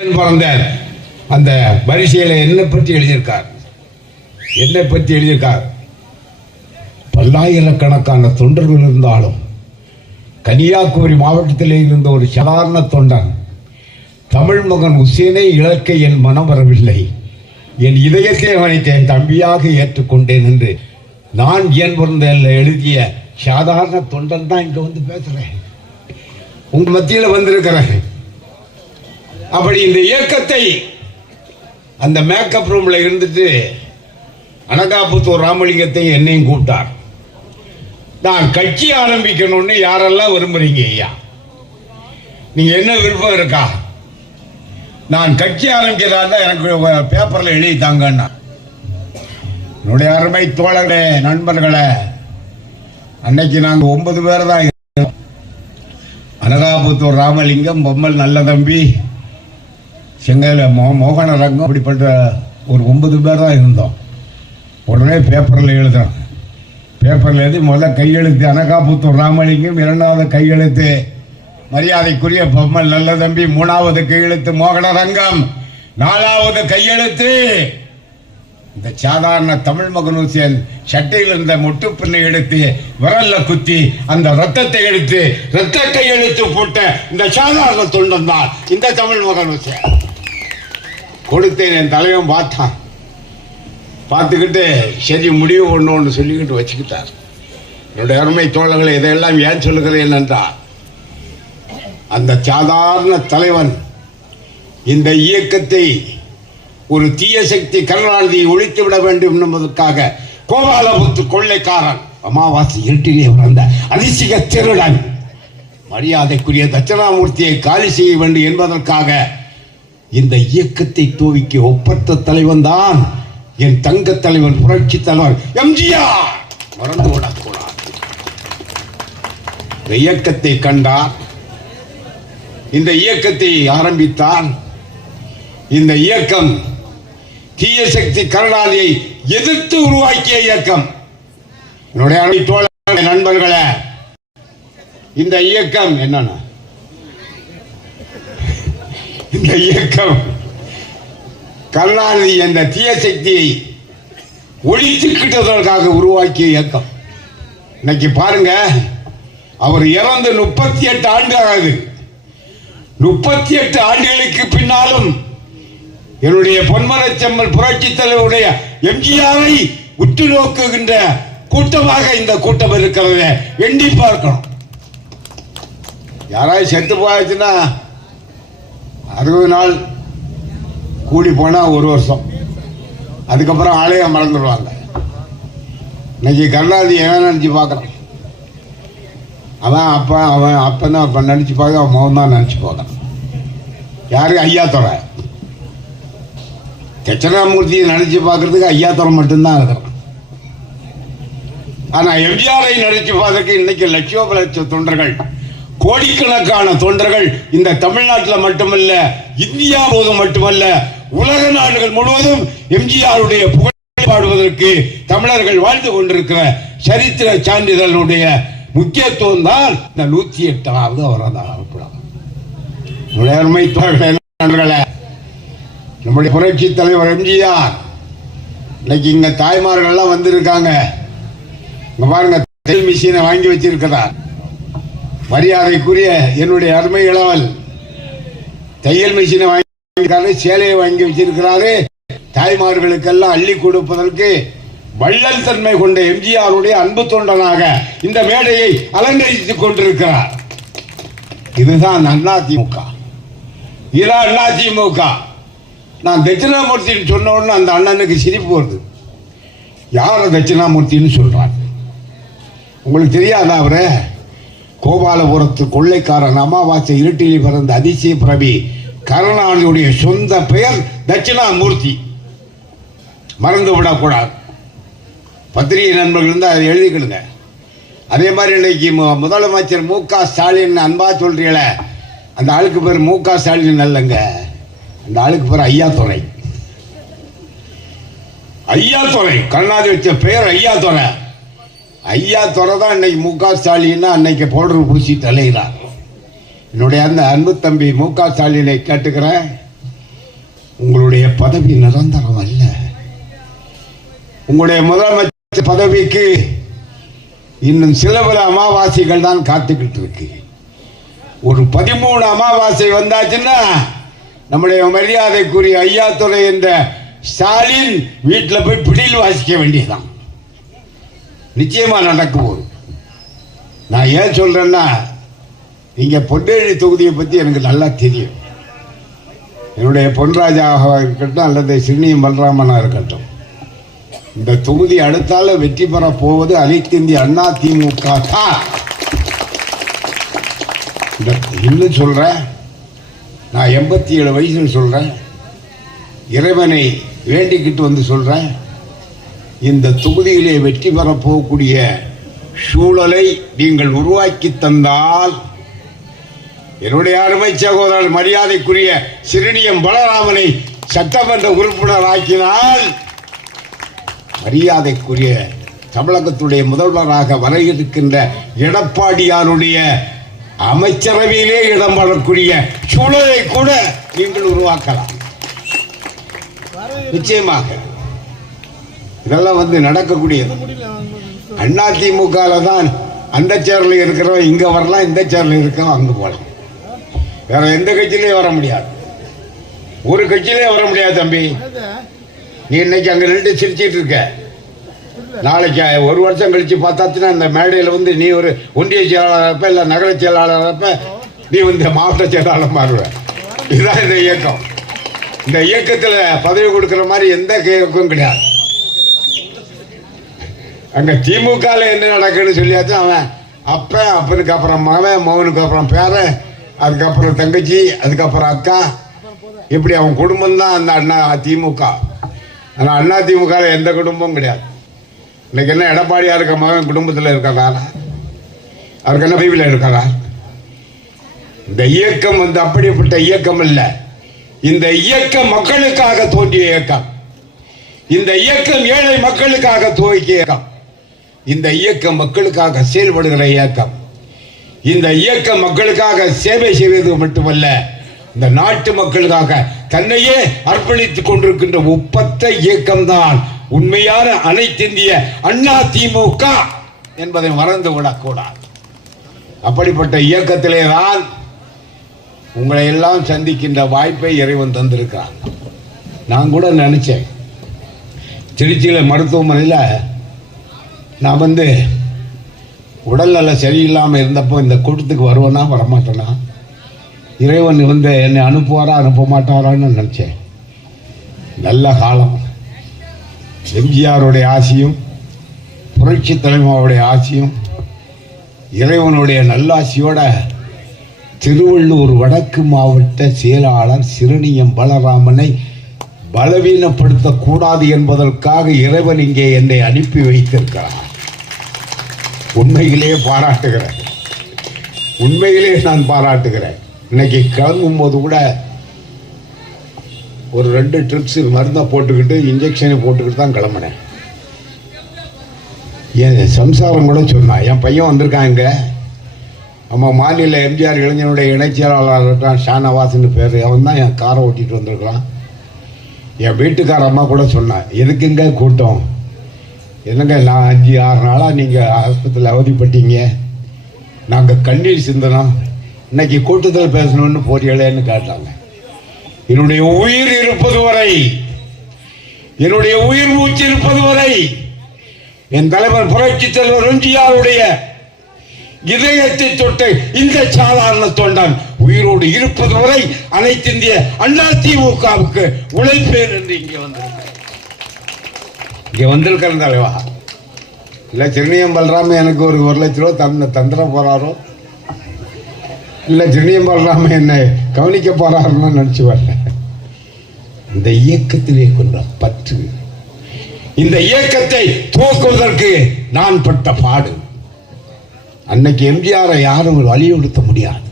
பிறந்த அந்த வரிசையில என்னை பற்றி எழுதியிருக்கார். பல்லாயிரக்கணக்கான தொண்டர்கள் இருந்தாலும் கன்னியாகுமரி மாவட்டத்திலே இருந்த ஒரு சாதாரண தொண்டன் தமிழ் மகன் உசேனை இழக்க என் மனம் வரவில்லை, என் இதயத்தை அவனைத்து என் தம்பியாக ஏற்றுக்கொண்டேன் என்று நான் ஏன் பிறந்த எழுதிய சாதாரண தொண்டன் தான் இங்க வந்து பேசுறேன், உங்க மத்தியில் வந்திருக்கிறேன். அப்படி இந்த இயக்கத்தை அந்த மேக்கப் ரூம்ல இருந்துட்டு அனகாபுத்தூர் ராமலிங்கத்தை என்னையும் கூப்பிட்டார். நான் கட்சி ஆரம்பிக்கணும்னு யாரெல்லாம் விரும்புறீங்க ஐயா, நீங்க என்ன விருப்பம் இருக்கா, நான் கட்சி ஆரம்பிக்கிறதா எனக்கு பேப்பர்ல எழுதி தாங்கன்னா, என்னுடைய அருமை தோழர்களே நண்பர்களே, அன்னைக்கு நாங்க 9 பேர் தான். அனகாபுத்தூர் ராமலிங்கம், பொம்மல் நல்ல தம்பி, செங்கல மோகன ரங்கம், அப்படிப்பட்ட ஒரு 9 பேர் தான் இருந்தோம். உடனே பேப்பரில் எழுதுறோம். பேப்பரில் எழுதி முதல்ல கையெழுத்து அனகாபுத்தூர் ராமலிங்கம், 2வது கையெழுத்து மரியாதைக்குரிய பொம்மல் நல்ல தம்பி, 3வது கையெழுத்து மோகன ரங்கம், 4வது கையெழுத்து இந்த சாதாரண தமிழ் மகன் உசேன் சட்டையில் இருந்த மொட்டு பின்னை எடுத்து விரல்ல குத்தி அந்த ரத்தத்தை எடுத்து ரத்த கையெழுத்து போட்ட இந்த சாதாரண தொண்டன் தான் இந்த தமிழ் மகன் உசேன். கொடுத்தேன், என் தலைவன் பார்த்தான், பார்த்துக்கிட்டு சரி முடிவு ஒன்று சொல்லிக்கிட்டு வச்சுக்கிட்டார். என்னுடைய அருமை தோழர்களை இதையெல்லாம் ஏன் சொல்லுகிறேன் என்றால், அந்த சாதாரண தலைவன் இந்த இயக்கத்தை ஒரு தீய சக்தி கருணாநிதியை ஒழித்து விட வேண்டும் என்பதற்காக கோபாலபுத்து கொள்ளைக்காரன், அமாவாசை இருட்டிலே பிறந்த அதிசய திருடன், மரியாதைக்குரிய தட்சிணாமூர்த்தியை காலி செய்ய வேண்டும் என்பதற்காக இந்த இயக்கத்தை தூவிக்கு ஒப்பற்ற தலைவன் தான் என் தங்க தலைவன் புரட்சி தலைவர் எம்ஜிஆர். மறந்து விடக்கூடாது. இந்த இயக்கத்தை கண்டார், இந்த இயக்கத்தை ஆரம்பித்தார். இந்த இயக்கம் தீய சக்தி கருணாநிதியை எதிர்த்து உருவாக்கிய இயக்கம். என்னுடைய தோழர்களே நண்பர்களே, இந்த இயக்கம் என்னன்னா, இந்த இயக்கம் கருணாநிதி என்ற தீய சக்தியை ஒழித்துக்கிட்டதற்காக உருவாக்கிய இயக்கம். இன்னைக்கு பாருங்க, அவர் இறந்து 38 ஆண்டுகள் ஆகுது. 38 ஆண்டுகளுக்கு பின்னாலும் என்னுடைய பொன்மனச்செம்மல் புரட்சி தலைவருடைய எம்ஜிஆரை உற்று நோக்குகின்ற கூட்டமாக இந்த கூட்டம் இருக்கிறத எண்ணி பார்க்கணும். யாராவது செத்து போயாச்சுன்னா 60 நாள், கூடி போனா 1 வருஷம், அதுக்கப்புறம் ஆலய மறந்துடுவாங்க. இன்னைக்கு கருணாநிதி எவன் நினைச்சு பார்க்கறான், அவன் அப்பதான் நினைச்சு பார்க்க, அவன் மகன் தான் நினைச்சு பார்க்கறான். யாரு? ஐயா துறை. தட்சிணாமூர்த்தியை நினைச்சு பார்க்கறதுக்கு ஐயா துறை மட்டும்தான் இருக்கிறான். ஆனா எம்ஜிஆரை நினைச்சு பார்க்கறதுக்கு இன்னைக்கு லட்சோப தொண்டர்கள், கோடிக்கணக்கான தொண்டர்கள் இந்த தமிழ்நாட்டில் மட்டுமல்ல, இந்தியா போதும் மட்டுமல்ல, உலக நாடுகள் முழுவதும் எம்ஜிஆருடைய புகழை பாடுவதற்கு தமிழர்கள் வாழ்ந்து கொண்டிருக்கிற சரித்திர சான்றிதழுடைய முக்கியத்துவம் தான் இந்த 108வது அவரதான். நம்முடைய புரட்சி தலைவர் எம்ஜிஆர் இன்னைக்கு இங்க தாய்மார்கள் எல்லாம் வந்திருக்காங்க. இங்க பாருங்க, தையல் மிஷினை வாங்கி வச்சிருக்கிறார். மரியாதைக்குரிய என்னுடைய அருமை இளவல் தையல் மிஷினை வாங்கி, சேலையை வாங்கி வச்சிருக்கிறாரு. தாய்மார்களுக்கெல்லாம் அள்ளி கொடுப்பதற்கு வள்ளல் தன்மை கொண்ட எம்ஜிஆருடைய அன்பு தொண்டனாக இந்த மேடையை அலங்கரித்துக் கொண்டிருக்கிறார். இதுதான் அதிமுக. இதுதான் அதிமுக. நான் தட்சிணாமூர்த்தின்னு சொன்ன உடனே அந்த அண்ணனுக்கு சிரிப்பு வருது. யார தட்சிணாமூர்த்தின்னு சொல்றார்? உங்களுக்கு தெரியாதா? அவரு கோபாலபுரத்து கொள்ளைக்காரன், அமாவாசை இருட்டிலே பிறந்த அதிசய பிரபி கருணாநிதியுடைய சொந்த பெயர் தட்சிணாமூர்த்தி. மறந்து விடக்கூடாது. பத்திரிகை நண்பர்கள் இருந்தால் அதை எழுதிக்கிடுங்க. அதே மாதிரி இன்னைக்கு முதலமைச்சர் மு.க. ஸ்டாலின் அன்பா சொல்றீங்களே, அந்த ஆளுக்கு பேர் மு.க. ஸ்டாலின் அல்லங்க, அந்த ஆளுக்கு பேர் ஐயாத்துறை. ஐயாத்துறை கருணாநிதி வச்ச பெயர் ஐயாத்துறை. ஐயாத்துறை தான் இன்னைக்கு மு.க. ஸ்டாலின் அன்னைக்கு பவுடர் பிடிச்சி தலைகிறார். என்னுடைய அந்த அன்பு தம்பி மு.க. ஸ்டாலினை கேட்டுக்கிறேன், உங்களுடைய பதவி நிரந்தரம் அல்ல. உங்களுடைய முதலமைச்சர் பதவிக்கு இன்னும் சில பல அமாவாசைகள் தான் காத்துக்கிட்டு இருக்கு. ஒரு 13 அமாவாசை வந்தாச்சுன்னா நம்முடைய மரியாதைக்குரிய ஐயாத்துறை என்ற ஸ்டாலின் வீட்டில் போய் பிடியில் வாசிக்க வேண்டியதான். நிச்சயமா நடக்கும் போது. நான் ஏன் சொல்றேன்னா, நீங்க பொன்னேரி தொகுதியை பத்தி எனக்கு நல்லா தெரியும். என்னுடைய பொன்ராஜாக இருக்கட்டும் அல்லது சிறுனியம் பலராமனா இருக்கட்டும், இந்த தொகுதி அடுத்தால வெற்றி பெற போவது அனைத்து இந்திய அண்ணா திமுக தான். இன்னும் சொல்றேன், நான் 87 வயசுல சொல்றேன், இறைவனை வேண்டிக்கிட்டு வந்து சொல்றேன், இந்த தொகுதியிலே வெற்றி பெற போகக்கூடிய சூழலை நீங்கள் உருவாக்கி தந்தால், என்னுடைய அருமை சகோதரர் மரியாதைக்குரிய சிறுனியம் பலராமனை சட்டமன்ற உறுப்பினர் ஆக்கினால், மரியாதைக்குரிய தமிழகத்துடைய முதல்வராக வர இருக்கின்ற எடப்பாடியாருடைய அமைச்சரவையிலே இடம் பெறக்கூடிய சூழலை கூட நீங்கள் உருவாக்கலாம். நிச்சயமாக இதெல்லாம் நடக்கக்கூடியது. அண்ணா திமுக தான் அந்த சேர்ல இருக்கிறோம் இங்க வரலாம், இந்த சேர்ல இருக்கிறோம் அங்க போகலாம். வேற எந்த கட்சியிலே வர முடியாது, ஒரு கட்சியிலே வர முடியாது. தம்பி, நீ இன்னைக்கு அங்க நின்று சிரிச்சிட்டு இருக்க, நாளைக்கு ஒரு வருஷம் கழிச்சு பார்த்தாச்சுன்னா இந்த மேடையில் நீ ஒரு ஒன்றிய செயலாளர் இருப்ப, இல்ல நகர செயலாளர் இருப்ப, நீ மாவட்ட செயலாளர் மாறுவ. இதுதான் இந்த இயக்கம். இந்த இயக்கத்தில் பதவி கொடுக்கிற மாதிரி எந்த இயக்கம் கிடையாது. அங்க திமுக என்ன நடக்குன்னு சொல்லியாச்சு, அவன் அப்பனுக்கு அப்புறம் மகன், மகனுக்கு அப்புறம் பேரன், அதுக்கப்புறம் தங்கச்சி, அதுக்கப்புறம் அக்கா, இப்படி அவன் குடும்பம் தான் அந்த அண்ணா திமுக. ஆனால் அண்ணா திமுக எந்த குடும்பமும் கிடையாது. இன்னைக்கு என்ன எடப்பாடியா இருக்க மகன் குடும்பத்தில் இருக்காரா? அவருக்கு என்ன பைபிள் இருக்காரா? இந்த இயக்கம் அப்படிப்பட்ட இயக்கம் இல்லை. இந்த இயக்கம் மக்களுக்காக தோன்றிய இயக்கம். இந்த இயக்கம் ஏழை மக்களுக்காக துவக்கிய இயக்கம். இந்த இயக்கம் மக்களுக்காக செயல்படுகிற இயக்கம். இந்த இயக்கம் மக்களுக்காக சேவை செய்வது மட்டுமல்ல, இந்த நாட்டு மக்களுக்காக தன்னையே அர்ப்பணித்துக் கொண்டிருக்கின்ற ஒப்பற்ற இயக்கம்தான் உண்மையான அனைத்து இந்திய அண்ணா திமுக என்பதை மறந்து விடக்கூடாது. அப்படிப்பட்ட இயக்கத்திலே தான் உங்களை எல்லாம் சந்திக்கின்ற வாய்ப்பை இறைவன் தந்திருக்கிறான். நான் கூட நினைச்சேன், திருச்சியில மருத்துவமனையில் நான் உடல்நல சரியில்லாமல் இருந்தப்போ இந்த கூட்டத்துக்கு வருவேனா வரமாட்டேனா, இறைவன் என்னை அனுப்புவாரா அனுப்ப மாட்டாரான்னு நினைச்சேன். நல்ல காலம். எம்ஜிஆருடைய ஆசியும் புரட்சி தலைமாவுடைய ஆசியும் இறைவனுடைய நல்லாசியோட திருவள்ளூர் வடக்கு மாவட்ட செயலாளர் சிறுனியம் பலராமனை பலவீனப்படுத்தக்கூடாது என்பதற்காக இறைவன் இங்கே என்னை அனுப்பி வைத்திருக்கிறார். உண்மையிலே பாராட்டுகிறேன், உண்மையிலே நான் பாராட்டுகிறேன். இன்னைக்கு கிளம்பும் போது கூட ஒரு 2 ட்ரிப்ஸ் மருந்தை போட்டுக்கிட்டு இன்ஜெக்ஷனை போட்டுக்கிட்டு தான் கிளம்பினேன். என் சம்சாரம் கூட சொன்னான், என் பையன் வந்திருக்காங்க, நம்ம மாநில எம்ஜிஆர் இளைஞனுடைய இணைச்செயலாளர் இருக்கான் ஷானவாஸ்ன்னு பேர், அவன் தான் என் காரை ஓட்டிகிட்டு வந்திருக்கிறான். என் வீட்டுக்கார அம்மா கூட சொன்னான், எதுக்குங்க கூட்டம், என்னங்க நான் 5-6 நாளாக நீங்கள் ஆஸ்பத்திரியில் அவதிப்பட்டீங்க, நாங்கள் கண்ணீர் சிந்தனோம், இன்னைக்கு கூட்டத்தில் பேசணும்னு போறீங்களேன்னு கேட்டாங்க. என்னுடைய உயிர் இருப்பது வரை, என்னுடைய உயிர் மூச்சு இருப்பது வரை, என் தலைவர் புரட்சி தலைவர் எம்ஜிஆருடைய இதயத்தை தொட்ட இந்த சாதாரண தொண்டன் உயிரோடு இருப்பது வரை அனைத்து இந்திய அண்ணா திமுகவுக்கு உழைப்பேன் என்று இங்கே வந்திருக்கிறேன் தலைவா. இல்லை சிறுனியம் பலராம எனக்கு ஒரு 1 லட்ச ரூபா தந்துட போறாரோ, இல்லை சிறுனியம் பலராம என்னை கவனிக்க போறாருன்னு நினைச்சு வரல. இந்த இயக்கத்திலே கொண்ட பற்று, இந்த இயக்கத்தை துவக்குவதற்கு நான் பட்ட பாடு, அன்னைக்கு எம்ஜிஆரை யாரும் வலியுறுத்த முடியாது,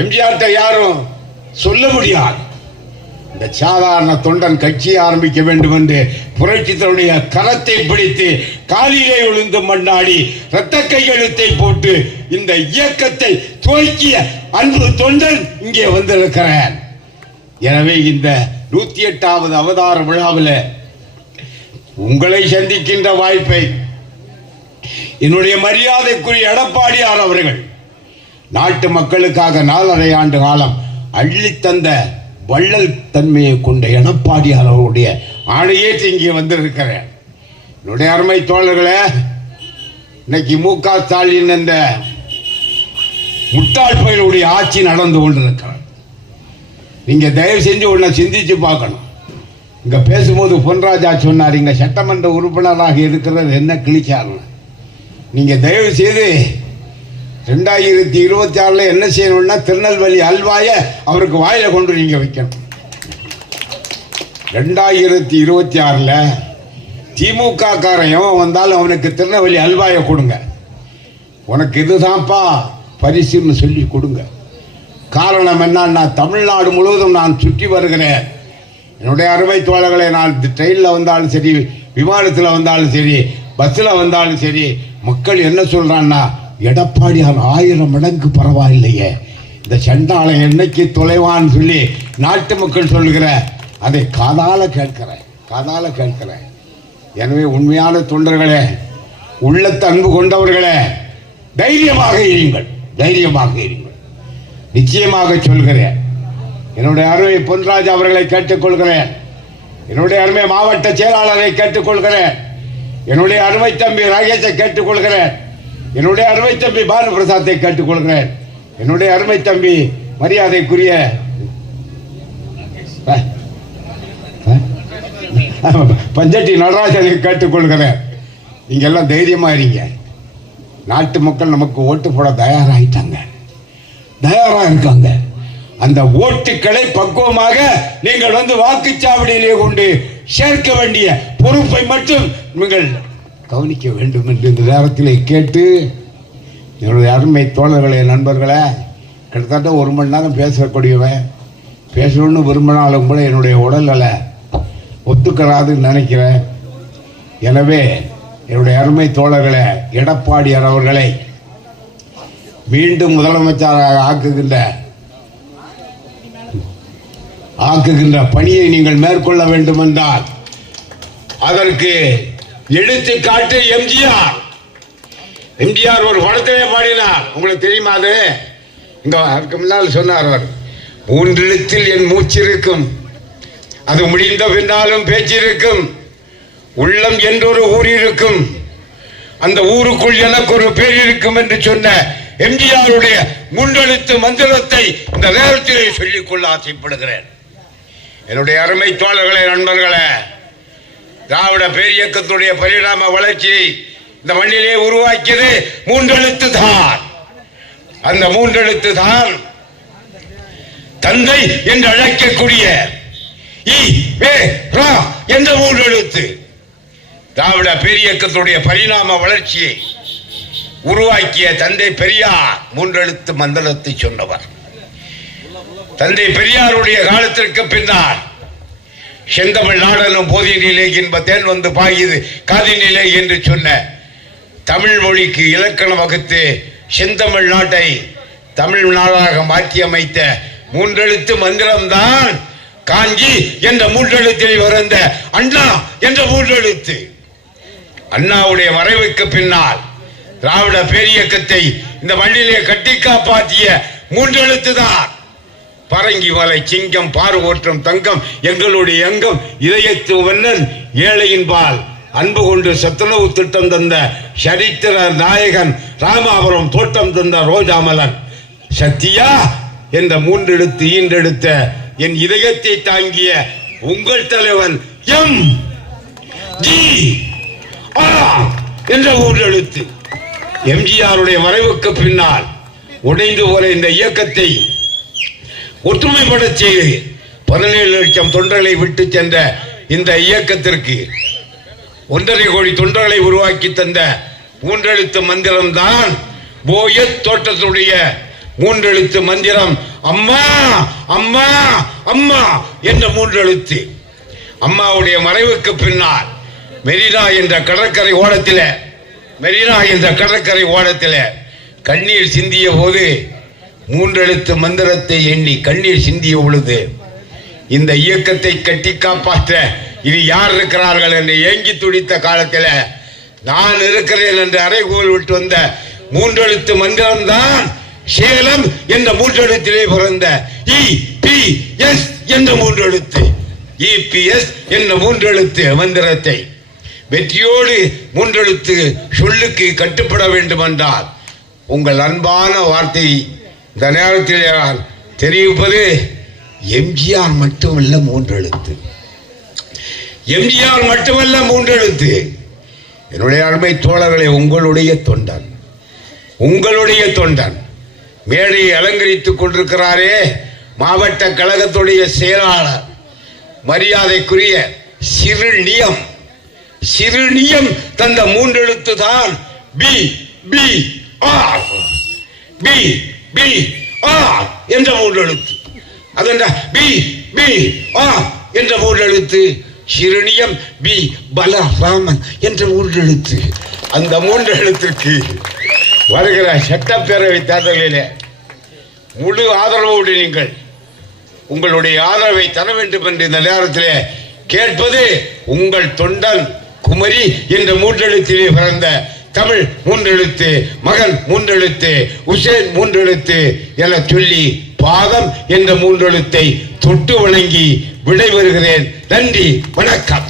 எம்ஜிஆர்ட்ட யாரும் சொல்ல முடியாது. இந்த சாதாரண தொண்டன் கட்சியை ஆரம்பிக்க வேண்டும் என்று புரட்சித்தருடைய கரத்தை பிடித்து காலிலே விழுந்து மண்ணாடி இரத்த கையெழுத்தை போட்டு இந்த இயக்கத்தை துவக்கிய அன்பு தொண்டன் இங்கே வந்திருக்கிறேன். எனவே இந்த 108வது அவதார விழாவில் உங்களை சந்திக்கின்ற வாய்ப்பை என்னுடைய மரியாதைக்குரிய எடப்பாடியார் அவர்கள் நாட்டு மக்களுக்காக 4.5 ஆண்டு காலம் அள்ளித்தந்த வள்ளல் தன்மையை கொண்ட எடப்பாடியார் அவருடைய ஆணையேற்று இங்கே வந்திருக்கிறேன். என்னுடைய அருமை தோழர்களே, இன்னைக்கு மு.க. ஸ்டாலின் என்ற முட்டாள் பயலுடைய ஆட்சி நடந்து கொண்டிருக்கிறார். நீங்க தயவு செஞ்சு ஒன்றை சிந்திச்சு பார்க்கணும். இங்க பேசும்போது பொன்ராஜா சொன்னார், இங்க சட்டமன்ற உறுப்பினராக இருக்கிறது என்ன கிழிச்சார். நீங்க தயவு செய்து 2026 என்ன செய்யணும்னா திருநெல்வேலி அல்வாய அவருக்கு வாயில கொண்டு நீங்க வைக்கணும். 2026 திமுக காரையும் வந்தாலும் அவனுக்கு திருநெல்வேலி அல்வாய கொடுங்க. உனக்கு இதுதான்ப்பா பரிசுன்னு சொல்லி கொடுங்க. காரணம் என்னன்னா, தமிழ்நாடு முழுவதும் நான் சுற்றி வருகிறேன். என்னுடைய அருமை தோழர்களை, நான் ட்ரெயினில் வந்தாலும் சரி, விமானத்தில் வந்தாலும் சரி, பஸ்ஸில் வந்தாலும் சரி, மக்கள் என்ன சொல்றான்னா, எடப்பாடியார் 1000 மடங்கு பரவாயில்லையே, இந்த சண்டாளை என்னைக்கு தொலைவான்னு சொல்லி நாட்டு மக்கள் சொல்லுகிற அதை காதால கேட்கிறேன். எனவே உண்மையான தொண்டர்களே, உள்ளத்து அன்பு கொண்டவர்களே, தைரியமாக இருங்கள். நிச்சயமாக சொல்கிறேன். என்னுடைய அருமை பொன்ராஜ் அவர்களை கேட்டுக்கொள்கிறேன். என்னுடைய அருமை மாவட்ட செயலாளரை கேட்டுக்கொள்கிறேன். என்னுடைய அருமை தம்பி ராகேஷை கேட்டுக்கொள்கிறேன். என்னுடைய அருமை தம்பி பாலு பிரசாத்தை கேட்டுக்கொள்கிறேன். என்னுடைய அருமை தம்பி மரியாதைக்குரிய பஞ்சட்டி நடராஜனை கேட்டுக்கொள்கிறேன். நீங்க எல்லாம் தைரியமா இருங்க. நாட்டு மக்கள் நமக்கு ஓட்டு போட தயாரா இருக்காங்க. அந்த ஓட்டுக்களை பக்குவமாக நீங்கள் வந்து வாக்குச்சாவடியிலே கொண்டு சேர்க்க வேண்டிய பொறுப்பை மட்டும் நீங்கள் கவனிக்க வேண்டும் என்று இந்த நேரத்தில் கேட்டு, என்னுடைய அருமை தோழர்களே, நண்பர்களே, கிட்டத்தட்ட 1 மணி நேரம் பேசக்கூடியவன், பேசணும்னு விரும்பினாலும் கூட என்னுடைய உடல்நல ஒத்துக்கிறாதுன்னு நினைக்கிறேன். எனவே என்னுடைய அருமை தோழர்களே, எடப்பாடியார் அவர்களை மீண்டும் முதலமைச்சராக ஆக்குகின்ற பணியை நீங்கள் மேற்கொள்ள வேண்டும் என்றால் அதற்கு எடுத்துக்காட்டு எம்ஜிஆர் ஒரு படத்திலே பாடினார். உங்களுக்கு தெரியுமா? அது இங்க அதுக்கு முன்னால் சொன்னார் அவர், 3 எழுத்தில் என் மூச்சு இருக்கும், அது முடிந்த பின்னாலும் பேச்சு இருக்கும், உள்ளம் என்றொரு ஊர் இருக்கும், அந்த ஊருக்குள் எனக்கு ஒரு பேர் இருக்கும் என்று சொன்ன எம்ஜிஆருடைய 3 எழுத்து மந்திரத்தை இந்த நேரத்திலே சொல்லிக் கொள்ள ஆசைப்படுகிறேன். என்னுடைய அருமை தோழர்களே, நண்பர்களே, திராவிட பேரியக்கத்துடைய பரிணாம வளர்ச்சியை இந்த மண்ணிலே உருவாக்கியது 3 எழுத்து தான். அந்த 3 எழுத்து தான் தந்தை என்று அழைக்கக்கூடிய என்ற 3 எழுத்து. திராவிட பேரியக்கத்துடைய பரிணாம வளர்ச்சியை உருவாக்கிய தந்தை பெரியார் 3 எழுத்து மந்திரத்தை சொன்னவர். தந்தை பெரியாருடைய காலத்திற்கு பின்னால் செந்தமிழ் நாடனும் போதினிலே என்ப தேன் வந்து பாயுது காதினிலே என்று சொன்ன தமிழ் மொழிக்கு இலக்கணம் வகுத்து செந்தமிழ் நாட்டை தமிழ் நாடாக மாற்றி அமைத்த 3 எழுத்து மந்திரம்தான் காஞ்சி என்ற 3 எழுத்தில் வந்த அண்ணா என்ற 3 எழுத்து. அண்ணாவுடைய மறைவுக்கு பின்னால் திராவிட பேரியக்கத்தை இந்த மண்ணிலே கட்டி காப்பாற்றிய 3 எழுத்து தான். பரங்கி வலை சிங்கம் பாரு ஓற்றம் தங்கம் எங்களுடைய அங்கம் இதயத்து வண்ணன் ஏழையின் பால் அன்பு கொண்டு சத்துணவு திட்டம் தந்த சரித்திர நாயகன் ராமாபுரம் தோட்டம் தந்த ரோஜாமலன் சத்தியா என்ற 3 எழுத்து ஈன்றெடுத்த என் இதயத்தை தாங்கிய உங்கள் தலைவன் எம் ஜி என்ற 3 எழுத்து. எம்ஜிஆருடைய மறைவுக்கு பின்னால் உடைந்து போற இந்த இயக்கத்தை ஒற்றுமைப்பட செய்து 17 லட்சம் தொண்டர்களை விட்டு சென்ற இந்த இயக்கத்திற்கு 1.5 கோடி தொண்டர்களை உருவாக்கி தந்த 3 எழுத்து மந்திரம் தான் போயத் தோட்டத்துடைய 3 எழுத்து மந்திரம். அம்மா அம்மா அம்மா என்ற 3 எழுத்து. அம்மாவுடைய மறைவுக்கு பின்னால் மெரினா என்ற கடற்கரை ஓரத்தில் கண்ணீர் சிந்திய போது 3 எழுத்து மந்திரத்தை எண்ணி கண்ணீர் சிந்திய பொழுது இந்த இயக்கத்தை கட்டி காப்பாற்ற இது யார் இருக்கிறார்கள் என்று ஏங்கி துடித்த காலத்தில் நான் இருக்கிறேன் என்று அறைகூல் விட்டு வந்த மூன்றெழுத்து மந்திரம்தான் சேலம் என்ற மூன்றெழுத்திலே பிறந்த இபிஎஸ் என்ற மூன்றெழுத்து. இபிஎஸ் என்ற மூன்றெழுத்து மந்திரத்தை வெற்றியோடு மூன்றெழுத்து சொல்லுக்கு கட்டுப்பட வேண்டும் என்றால் உங்கள் அன்பான வார்த்தை இந்த நேரத்தில் தெரிவிப்பது எம்ஜிஆர் மட்டுமல்ல மூன்றெழுத்து. எம்ஜிஆர் மட்டுமல்ல மூன்றெழுத்து. என்னுடைய அருமை தோழர்களை, உங்களுடைய தொண்டன் மேடையை அலங்கரித்துக் கொண்டிருக்கிறாரே மாவட்ட கழகத்துடைய செயலாளர் மரியாதைக்குரிய சிறுநியம் தந்த மூன்றெழுத்து தான் P P R P P R என்ற மூன்றெழுத்து. அதென்ற பி பி ஆர் என்ற மூன்றெழுத்து. சிறுநியம் பி பலராமன் என்ற மூன்றெழுத்து. அந்த மூன்றெழுத்திற்கு வருகிற சட்டப்பேரவை தேர்தலிலே முழு ஆதரவோடு நீங்கள் உங்களுடைய ஆதரவை தர வேண்டும் என்று இந்த நேரத்திலே கேட்பது உங்கள் தொண்டன் குமரி என்ற மூன்றெழுத்திலே பிறந்த தமிழ் மூன்றெழுத்து, மகன் மூன்றெழுத்து, உசேன் மூன்றெழுத்து என சொல்லி பாதம் என்ற மூன்றெழுத்தை தொட்டு வணங்கி விடைபெறுகிறேன். நன்றி, வணக்கம்.